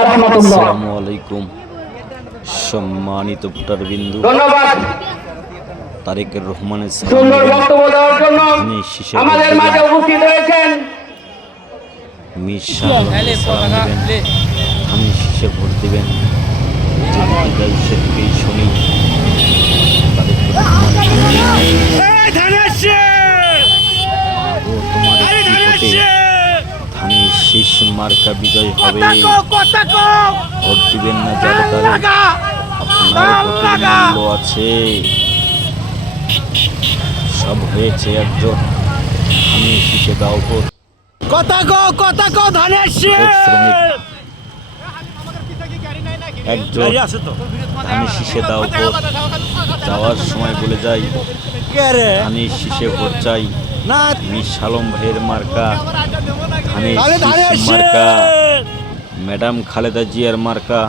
রহমতুল্লাহ। আসসালামু আলাইকুম সম্মানিত ভোটার বিন্দু ধন্যবাদ। তারেকের রহমানের সুন্দর বক্তব্য দেওয়ার জন্য আমাদের মাঝে উপস্থিত রয়েছেন। আমি শীষে ভোট দিবেন। শুনি। তারেকের শীষ মার্কা বিজয় হবে। ভোট দিবেন না যারা তারে আপনার মূল্য আছে? সব হয়েছে একজন। আমি শীষে দাও ভোট কথা কো কথা কো ধানের ভোট শ্রমিক। একজন। ধানের শীষে দাও ভোট যাওয়ার সময় বলে যাই। ধানের শীষে ভোট চাই। না। মিস সালম ভাইয়ের মার্কা। শীষ মার্কা ম্যাডাম খালেদা জিয়ার মার্কা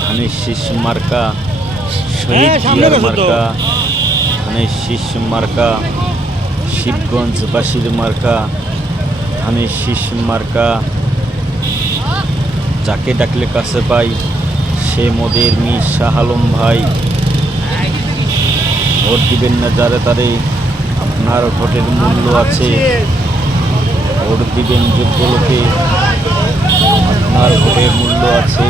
ধানের শীষ মার্কা শহীদ হ্যাঁ, জিয়ার। মার্কা ধানের শীষ মার্কা শিবগঞ্জবাসীর মার্কা ধানের শীষ মার্কা যাকে ডাকলে কাছে পাই সে মোদের মির শাহ আলম ভাই। ভোট দিবেন না যারে তারে আপনার ভোটের মূল্য আছে। ভোট দিবেন যোগ্য লোকে আপনার ভোটের মূল্য আছে।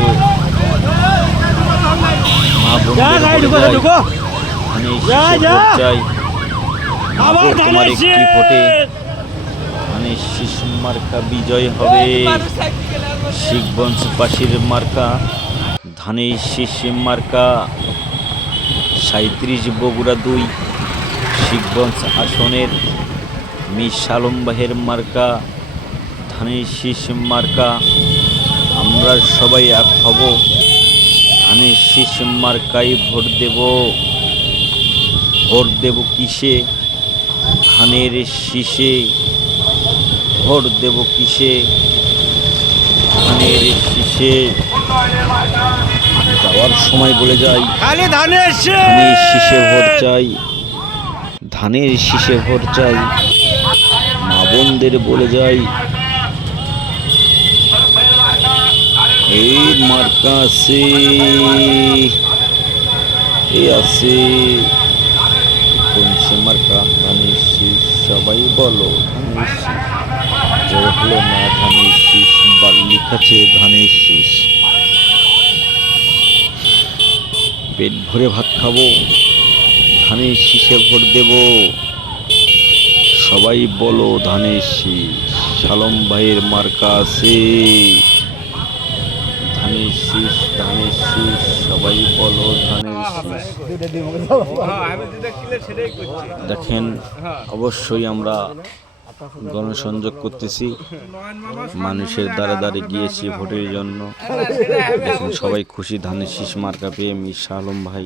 তোমার একটি ভোটে। শীষ মার্কা বিজয় হবে। মার্কা ধানের শীষ মার্কা সাঁত্রিশ বগুড়া দুই শিখগঞ্জ আসনের সালম মার্কা ধানের শীষ মার্কা আমরা সবাই এক হব। ধানের শীষ মার্কায় ভোট দেব। ভোট দেব কিসে? ধানের শীষে ভোট দেব কিসে? ধানের শীষে যাওয়ার সময় বলে যাই। খালি ধানের শীষে ভোট চাই। ধানের শীষে ভোট চাই। বোনদের বলে যাই। এই মার্কা আছে এই আছে কোন সে মার্কা? ধানের শীষ, সবাই বলো ধানের শীষ। জয় হলো না ধানের শীষ বা লিখাছে ধানের শীষ। পেট ভরে ভাত খাব, ধানের শীষে ভোট দেব। সবাই বলো ধানের শীষ। সালম ভাইয়ের মার্কা আছে। ধানের শীষ ধানের শীষ সবাই বলো ধানের শীষ। দেখেন অবশ্যই আমরা গণসংযোগ করতেছি। মানুষের দ্বারা দ্বারে গিয়েছি ভোটের জন্য। দেখুন সবাই খুশি ধানের শীষ মার্কা পেয়ে মিশা আলম ভাই।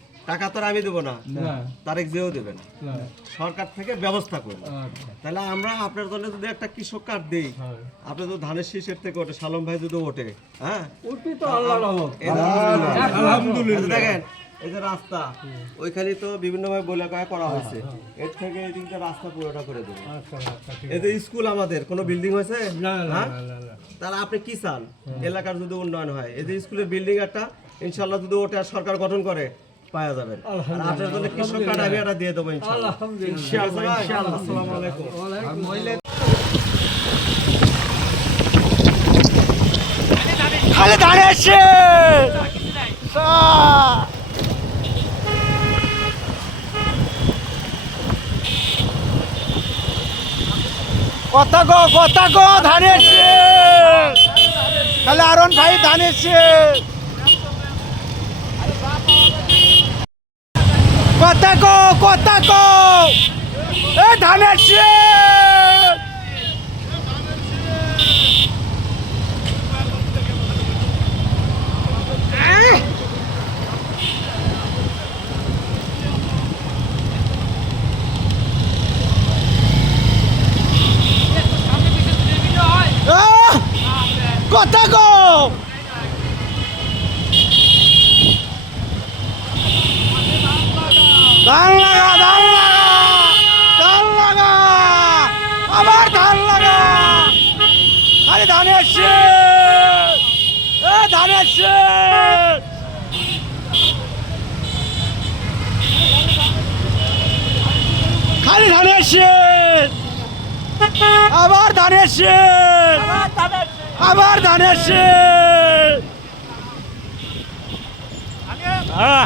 টাকা তো আমি দেবো না। তারেক যেও দেবেন সরকার থেকে ব্যবস্থা করব। তাহলে আমরা আপনার জন্য যদি একটা কৃষক কার্ড দিই আপনি যদি ধানের শীষের থেকে ওঠে সালম ভাই যদি ওঠে হ্যাঁ? আলহামদুলিল্লাহ। দেখেন এই যে রাস্তা ওইখানে তো বিভিন্ন ভাবে বলে করা হয়েছে। এর থেকে এই দিকটা রাস্তা পুরোটা করে দেবো। এই যে স্কুল আমাদের কোনো বিল্ডিং হয়েছে? হ্যাঁ? তাহলে আপনি কি চান? এলাকার যদি উন্নয়ন হয় এই যে স্কুলের বিল্ডিং একটা ইনশাল্লাহ যদি ওটা সরকার গঠন করে পাওয়া যাবেন আপনার জন্য দিয়ে দেবো আসসালামু আলাইকুম। খালি দাঁড়িয়েছে কথা গো কথা গো ধানেছে তাহলে আরন ভাই ধানেছে কথা কো কথা কো এ ধানের কথা কো আবার ধান আরে ধানের ধানের খালি ধানের আবার ধানের শেষ আবার ধানের হ্যাঁ।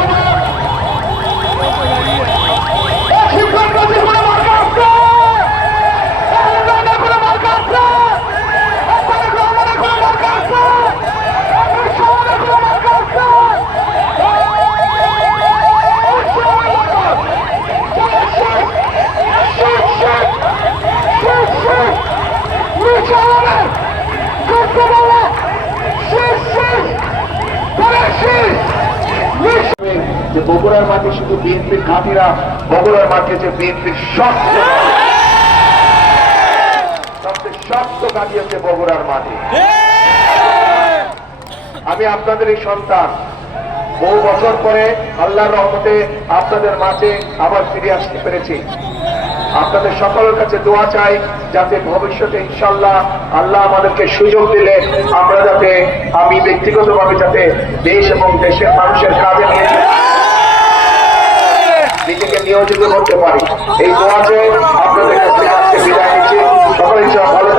যে বগুড়ার মাঠে শুধু বিএনপির ঘাটিরা, বগুড়ার মাঠে যে বিএনপির শক্ত সবচেয়ে শক্ত হচ্ছে বগুড়ার মাঠে। আমি আপনাদের এই সন্তান। বহু বছর পরে আল্লাহর রহমতে আপনাদের মাঝে আবার ফিরে আসতে পেরেছি। আপনাদের সকলের কাছে দোয়া চাই, যাতে ভবিষ্যতে ইনশাল্লাহ আল্লাহ আমাদেরকে সুযোগ দিলে আমরা যাতে, আমি ব্যক্তিগতভাবে যাতে দেশ এবং দেশের মানুষের কাজে নিয়ে নিয়োজিত করতে পারি। এই দোয়াতে আপনাদের কাছে আজকে বিদায় নিচ্ছি। সকলে ভালো